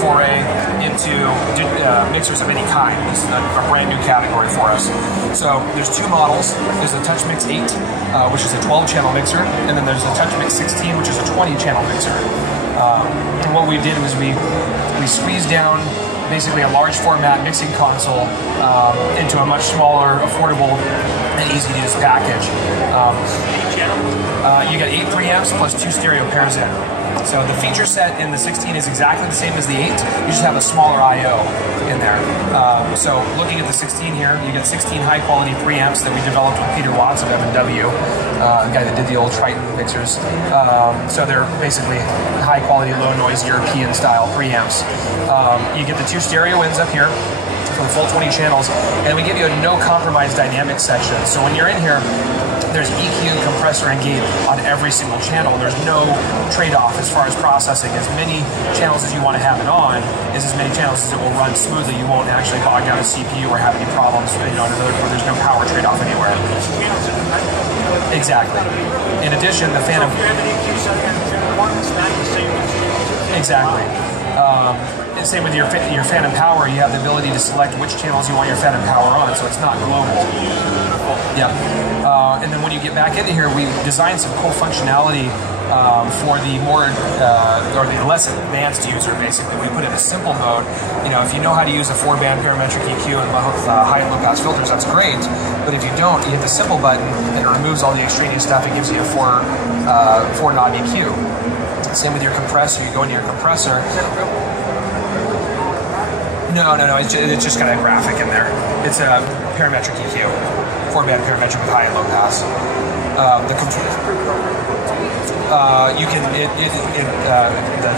foray into mixers of any kind. This is a brand new category for us. So there's two models. There's a TouchMix 8, which is a 12-channel mixer, and then there's a TouchMix 16, which is a 20-channel mixer. And what we did was we squeezed down basically a large format mixing console into a much smaller, affordable, and easy to use package. You got 8 preamps plus 2 stereo pairs in. So the feature set in the 16 is exactly the same as the 8, you just have a smaller I/O in there. So looking at the 16 here, you get 16 high quality preamps that we developed with Peter Watts of M&W, the guy that did the old Triton mixers. So they're basically high quality, low noise, European style preamps. You get the 2 stereo ends up here for the full 20 channels, and we give you a no compromise dynamic section. So when you're in here, there's EQ, compressor, and gate on every single channel. There's no trade-off as far as processing. As many channels as you want to have it on is as many channels as it will run smoothly. You won't actually bog down a CPU or have any problems. There's no power trade-off anywhere. Exactly. In addition, the Phantom. Exactly. And same with your Phantom Power. You have the ability to select which channels you want your Phantom Power on, so it's not global. Yep. And then when you get back into here, we designed some cool functionality for the more or the less advanced user. Basically, we put it in a simple mode. If you know how to use a 4-band parametric EQ and high and low pass filters, that's great. But if you don't, you hit the simple button and it removes all the extraneous stuff. It gives you a 4-knob EQ. Same with your compressor. You go into your compressor. No. It's just got a graphic in there. It's a parametric EQ, 4-band parametric with high and low pass. The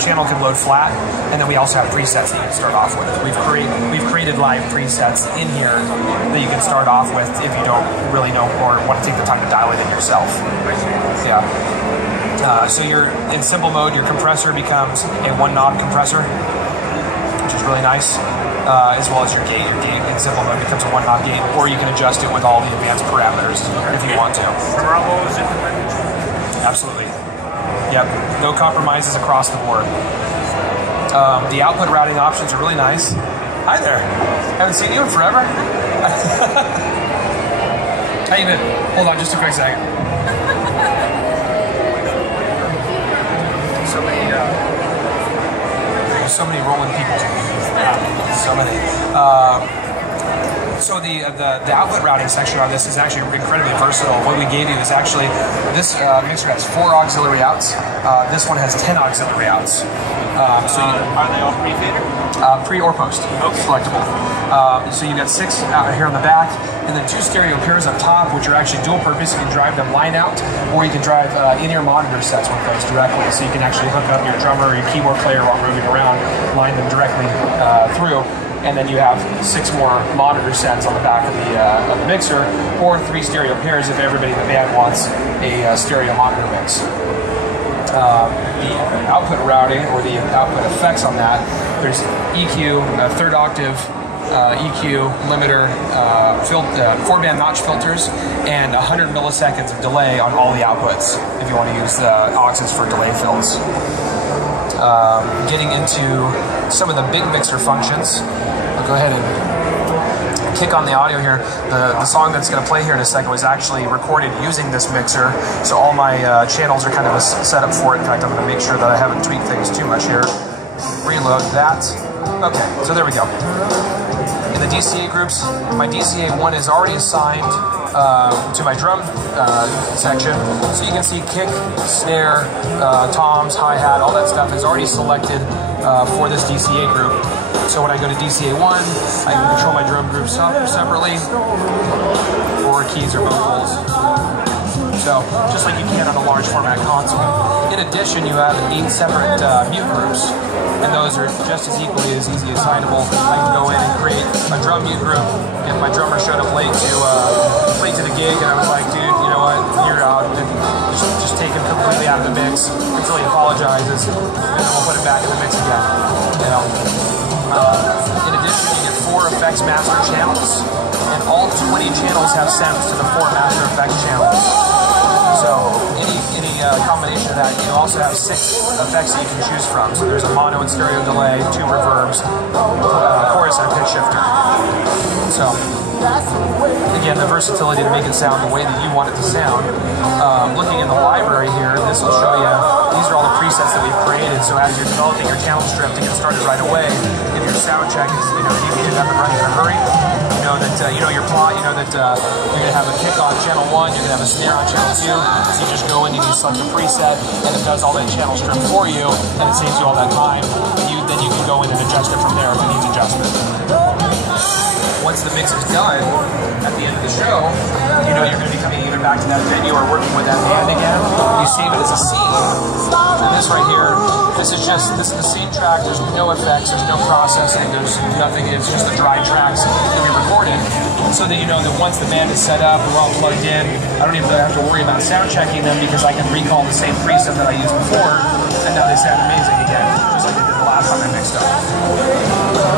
channel can load flat, and then we also have presets that you can start off with. We've created live presets in here that you can start off with if you don't really know or want to take the time to dial it in yourself. Yeah. So you're in simple mode. Your compressor becomes a 1-knob compressor, which is really nice. As well as your gate. Your gate in simple mode becomes a 1-knob gate, or you can adjust it with all the advanced parameters if you want to. Absolutely. Yep. No compromises across the board. The output routing options are really nice. Hi there. Haven't seen you in forever. How you been? Hold on just a quick second. So many rolling people. So many. So the output routing section on this is actually incredibly versatile. What we gave you is actually, this mixer has 4 auxiliary outs. This one has 10 auxiliary outs. Are they all pre-fader? Pre or post. Okay. Selectable. So you've got 6 out here on the back, and then 2 stereo pairs up top, which are actually dual purpose. You can drive them line out, or you can drive in-ear monitor sets with those directly. So you can actually hook up your drummer or your keyboard player while moving around, line them directly through, and then you have 6 more monitor sets on the back of the mixer, or 3 stereo pairs if everybody in the band wants a stereo monitor mix. The output routing, or the output effects on that, there's EQ, 3rd octave, EQ, limiter, 4-band notch filters, and 100 milliseconds of delay on all the outputs if you want to use the auxes for delay fills. Getting into some of the big mixer functions, I'll go ahead and kick on the audio here. The song that's going to play here in a second was actually recorded using this mixer, so all my channels are kind of set up for it. In fact, I'm going to make sure that I haven't tweaked things too much here. Reload that. Okay, so there we go. In the DCA groups, my DCA 1 is already assigned to my drum section, so you can see kick, snare, toms, hi-hat, all that stuff is already selected for this DCA group. So when I go to DCA 1, I can control my drum groups separately, or keys or vocals. So, just like you can on a large format console. In addition, you have 8 separate mute groups, and those are just as equally as easy assignable. I can go in and create a drum mute group. If my drummer showed up late to the gig, and I was like, dude, you know what, you're out, just take him completely out of the mix until he apologizes, and then we'll put it back in the mix again. In addition, you get 4 effects master channels, and all 20 channels have sends to the 4 master effects channels. So any combination of that, you also have 6 effects that you can choose from. So there's a mono and stereo delay, 2 reverbs, chorus, and a pitch shifter. So again, the versatility to make it sound the way that you want it to sound. Looking in the library here, this will show you, these are all the presets that we've created. So as you're developing your channel strip to get started right away, if your sound check is, you need to get up and running in a hurry, you know that, your plot, you know that you're going to have a kick on channel 1, you're going to have a snare on channel 2, so you just go in and you select a preset, and it does all that channel strip for you, and it saves you all that time. Then you can go in and adjust it from there if it needs adjustment. Once the mix is done, at the end of the show, you know you're going to be coming either back to that venue or working with that band again. You save it as a scene. And this right here, this is the scene track. There's no effects, there's no processing, there's nothing. It's just the dry tracks that we recorded, so that you know that once the band is set up, we're all plugged in, I don't even have to worry about sound checking them because I can recall the same preset that I used before, and now they sound amazing again, just like they did the last time I mixed them.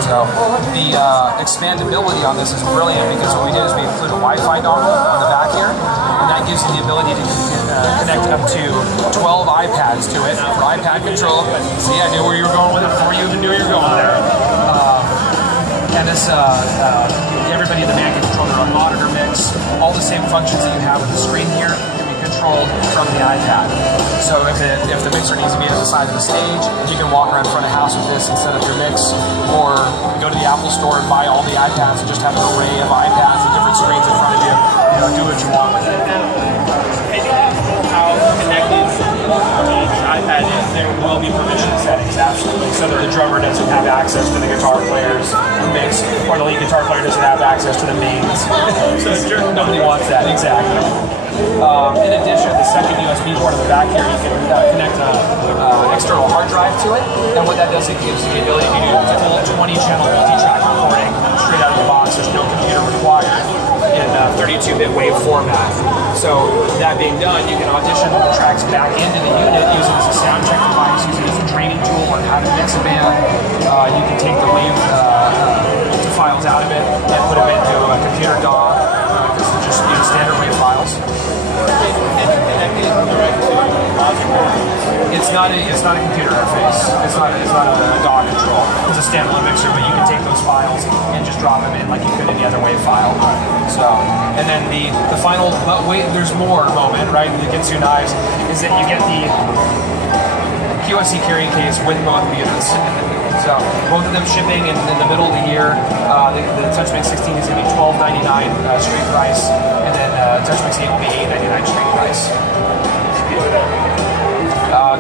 So the expandability on this is brilliant because what we did is we include a Wi-Fi dongle on the back here, and that gives you the ability to connect up to 12 iPads to it for iPad control. See, I knew where you were going with it before you even knew you were going there. And this, everybody in the band can control their own monitor mix. All the same functions that you have with the screen here can be controlled from the iPad. So if the mixer needs to be at the side of the stage, you can walk around front of house with this and set up your mix, or go to the Apple Store and buy all the iPads and just have an array of iPads and different screens in front of you. You know, do what you want with it. How connected each iPad is, there will be permission settings, absolutely, so that the drummer doesn't have access to the guitar player's mix, or the lead guitar player doesn't have access to the mains. So nobody wants that, exactly. In addition, the second USB port on the back here, you can connect an external hard drive to it, and what that does, it gives you the ability to do full 20-channel multi-track recording straight out of the box. There's no computer required in 32-bit wave format. So that being done, you can audition the tracks back into the unit using it as a sound check device, using it as a training tool on how to mix a band. You can take the wave files out of it and put them into a computer DAW. This is just standard wave files. It's not a computer interface. It's not a DAW control. It's a standalone mixer, but you can take those files and just drop them in like you could any other wave file. So, and then the final, but wait, there's more moment, right? That gets you nice is that you get the QSC carrying case with both units. So both of them shipping in the middle of the year. The TouchMix 16 is going to be $12.99 street price, and then TouchMix 8 will be $8.99 street price.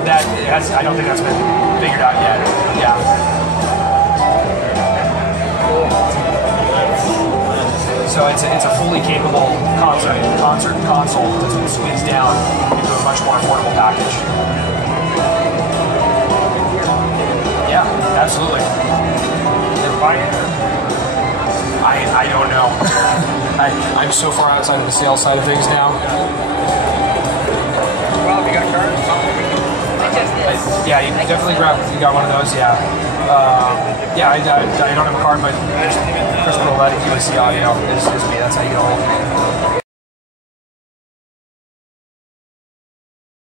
I don't think that's been figured out yet. Yeah. So it's a fully capable concert console that's been squeezed down into a much more affordable package. Yeah, absolutely. I don't know. I'm so far outside of the sales side of things now. Well, if you got cards, yeah, you definitely you got one of those, yeah. Yeah, I don't have a card, but Chris will let QSC audio is me. That's how you get a hold of me.